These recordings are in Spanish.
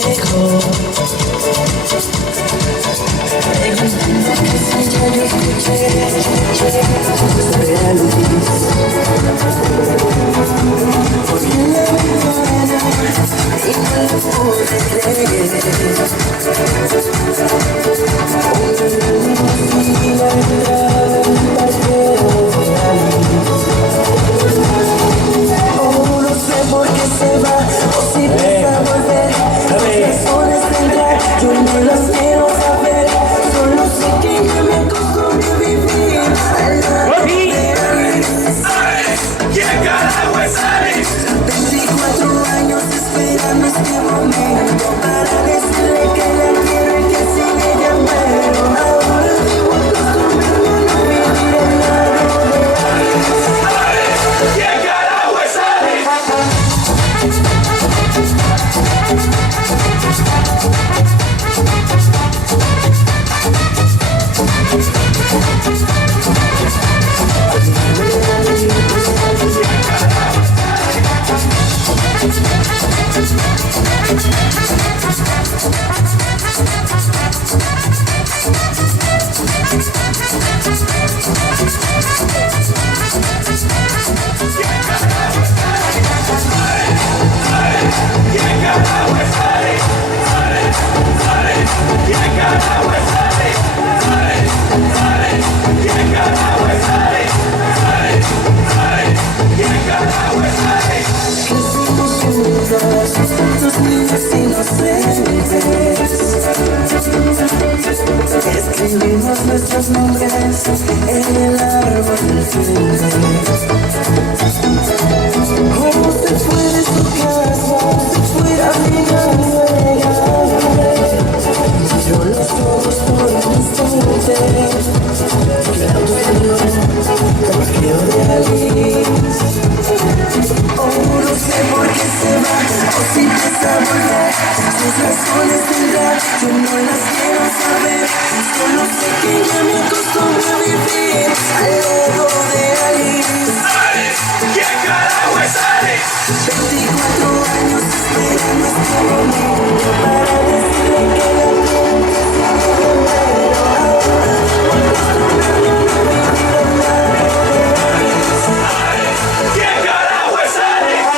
llegó, preguntando qué sé yo escuché, real porque en la ventana y no lo pude creer. Y la entrada en un parqueo de oh, no sé por qué se va, o si piensa volver. Las razones tendrá, yo no las quiero saber. Solo sé que ya me acostumbré a vivir al lado de Alex. ¿Quién carajo es Alex? 24 años esperando este momento para decirle que la quiero y que sin ella muero. Ahora debo acostumbrarme a no vivir al lado de Alex. ¿Quién carajo es Alex? Crecimos juntos, dos niños inocentes. Escribimos nuestros nombres en el árbol del frente. Oh, se fue de su casa, se fue a mi yo los ojos por un instante. Claro, salió el parqueo de Alice. Oh, no sé por qué se va, o si piensa volver. Sus razones tendrá, yo no las quiero saber. Solo sé que ya me acostumbré a vivir al lado de Alice. ¿Quién carajo es Alex? 24 años esperando este momento para decirle que la quiero, que sin ella muero. Ahora debo acostumbrarme a no vivir al lado de Alice. ¿Quién carajo es Alex?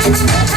Alice.